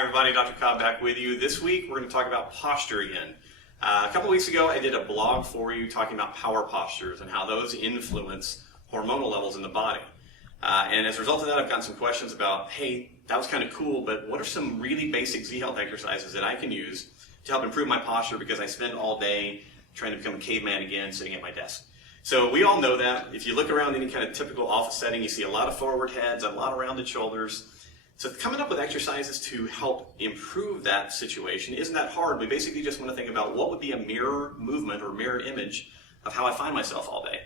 Hi everybody, Dr. Cobb back with you. This week we're going to talk about posture again. A couple weeks ago I did a blog for you talking about power postures and how those influence hormonal levels in the body. And as a result of that I've gotten some questions about, hey, that was kind of cool, but what are some really basic Z-Health exercises that I can use to help improve my posture because I spend all day trying to become a caveman again sitting at my desk. So we all know that. If you look around any kind of typical office setting, you see a lot of forward heads, a lot of rounded shoulders. So coming up with exercises to help improve that situation isn't that hard. We basically just want to think about what would be a mirror movement or mirror image of how I find myself all day.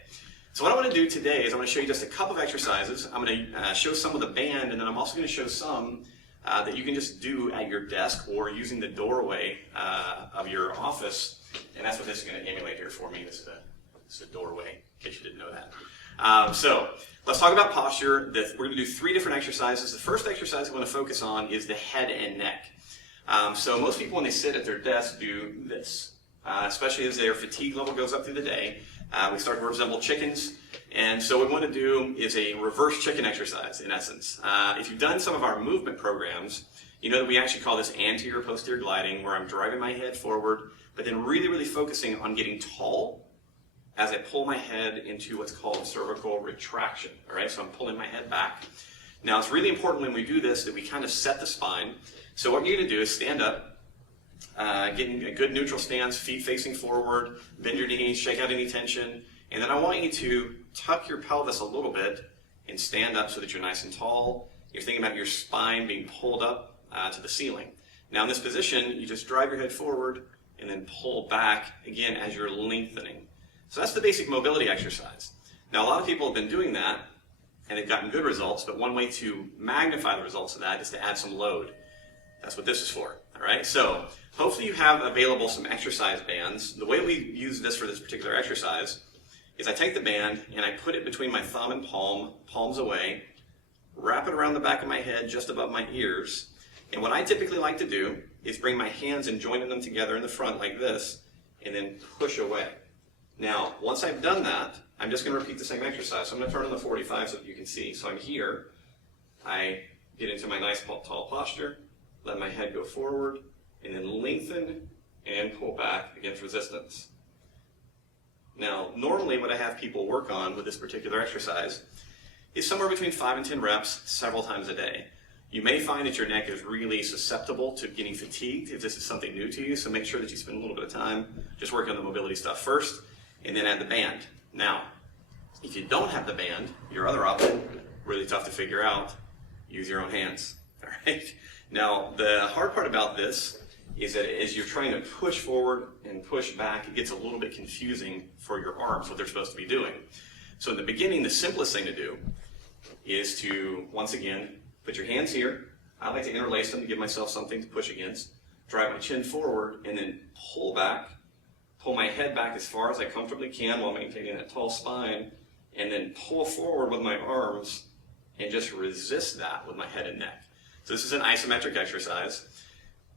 So what I want to do today is I'm going to show you just a couple of exercises. I'm going to show some of the band, and then I'm also going to show some that you can just do at your desk or using the doorway of your office. And that's what this is going to emulate here for me. This is a doorway, in case you didn't know that. So let's talk about posture. We're going to do 3 different exercises. The first exercise I want to focus on is the head and neck. So most people when they sit at their desk do this, especially as their fatigue level goes up through the day. We start to resemble chickens. And so what we want to do is a reverse chicken exercise, in essence. If you've done some of our movement programs, you know that we actually call this anterior posterior gliding, where I'm driving my head forward, but then really focusing on getting tall as I pull my head into what's called cervical retraction. All right, so I'm pulling my head back. Now it's really important when we do this that we kind of set the spine. So what you're going to do is stand up, getting a good neutral stance, feet facing forward, bend your knees, shake out any tension, and then I want you to tuck your pelvis a little bit and stand up so that you're nice and tall. You're thinking about your spine being pulled up to the ceiling. Now in this position, you just drive your head forward and then pull back again as you're lengthening. So that's the basic mobility exercise. Now a lot of people have been doing that and they've gotten good results, but one way to magnify the results of that is to add some load. That's what this is for. All right, so hopefully you have available some exercise bands. The way we use this for this particular exercise is I take the band and I put it between my thumb and palm, palms away, wrap it around the back of my head just above my ears, and what I typically like to do is bring my hands and join them together in the front like this and then push away. Now, once I've done that, I'm just going to repeat the same exercise. So I'm going to turn on the 45 so that you can see. So I'm here, I get into my nice tall posture, let my head go forward, and then lengthen and pull back against resistance. Now, normally what I have people work on with this particular exercise is somewhere between 5 and 10 reps several times a day. You may find that your neck is really susceptible to getting fatigued if this is something new to you, so make sure that you spend a little bit of time just working on the mobility stuff first, and then add the band. Now, if you don't have the band, your other option, really tough to figure out, use your own hands. All right. Now, the hard part about this is that as you're trying to push forward and push back, it gets a little bit confusing for your arms, what they're supposed to be doing. So in the beginning, the simplest thing to do is to, once again, put your hands here. I like to interlace them to give myself something to push against. Drive my chin forward and then pull back. Pull my head back as far as I comfortably can while maintaining that tall spine, and then pull forward with my arms and just resist that with my head and neck. So this is an isometric exercise.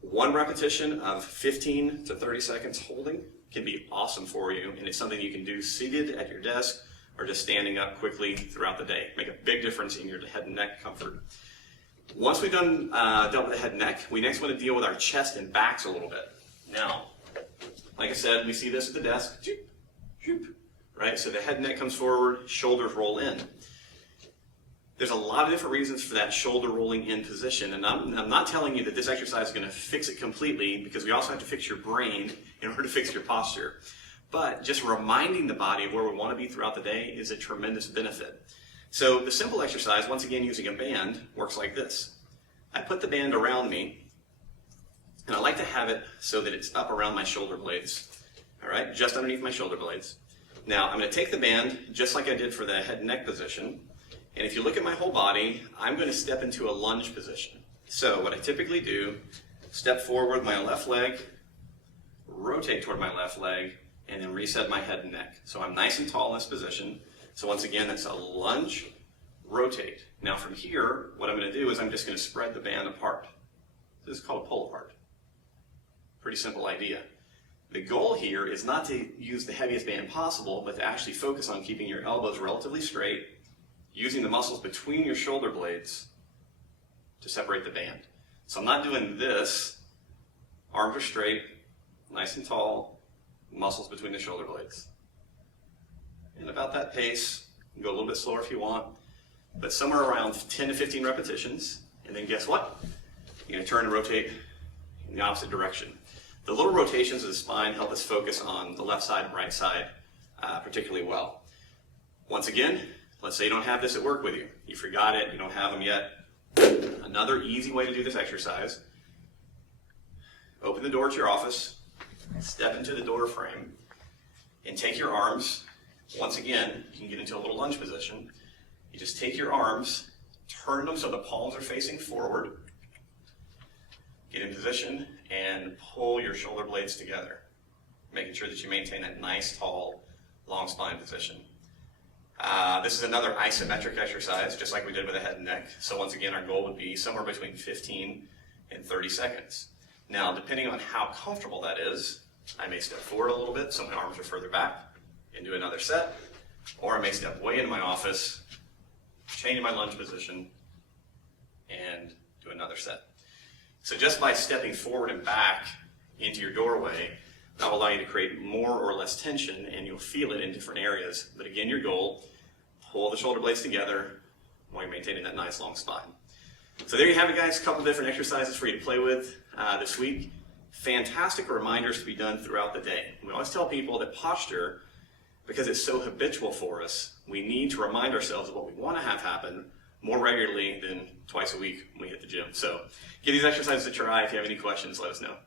1 repetition of 15 to 30 seconds holding can be awesome for you, and it's something you can do seated at your desk or just standing up quickly throughout the day. Make a big difference in your head and neck comfort. Once we've dealt with the head and neck, we next want to deal with our chest and backs a little bit. Now, like I said, we see this at the desk, right? So the head and neck comes forward, shoulders roll in. There's a lot of different reasons for that shoulder rolling in position, and I'm not telling you that this exercise is going to fix it completely, because we also have to fix your brain in order to fix your posture. But just reminding the body of where we want to be throughout the day is a tremendous benefit. So the simple exercise, once again using a band, works like this. I put the band around me, and I like to have it so that it's up around my shoulder blades, all right, just underneath my shoulder blades. Now, I'm going to take the band, just like I did for the head and neck position, and if you look at my whole body, I'm going to step into a lunge position. So what I typically do, step forward with my left leg, rotate toward my left leg, and then reset my head and neck. So I'm nice and tall in this position. So once again, that's a lunge, rotate. Now from here, what I'm going to do is I'm just going to spread the band apart. This is called a pull apart. Pretty simple idea. The goal here is not to use the heaviest band possible, but to actually focus on keeping your elbows relatively straight, using the muscles between your shoulder blades to separate the band. So I'm not doing this. Arms are straight, nice and tall, muscles between the shoulder blades. And about that pace, you can go a little bit slower if you want, but somewhere around 10 to 15 repetitions. And then guess what? You're going to turn and rotate in the opposite direction. The little rotations of the spine help us focus on the left side and right side particularly well. Once again, let's say you don't have this at work with you. You forgot it, you don't have them yet. Another easy way to do this exercise: open the door to your office, step into the door frame, and take your arms. Once again, you can get into a little lunge position. You just take your arms, turn them so the palms are facing forward, get in position, and pull your shoulder blades together, making sure that you maintain that nice, tall, long spine position. This is another isometric exercise, just like we did with the head and neck. So once again, our goal would be somewhere between 15 and 30 seconds. Now, depending on how comfortable that is, I may step forward a little bit so my arms are further back and do another set, or I may step way into my office, change my lunge position, and do another set. So just by stepping forward and back into your doorway, that will allow you to create more or less tension, and you'll feel it in different areas. But again, your goal, pull the shoulder blades together while you're maintaining that nice long spine. So there you have it, guys. A couple different exercises for you to play with this week. Fantastic reminders to be done throughout the day. We always tell people that posture, because it's so habitual for us, we need to remind ourselves of what we want to have happen more regularly than twice a week when we hit the gym. So give these exercises a try. If you have any questions, let us know.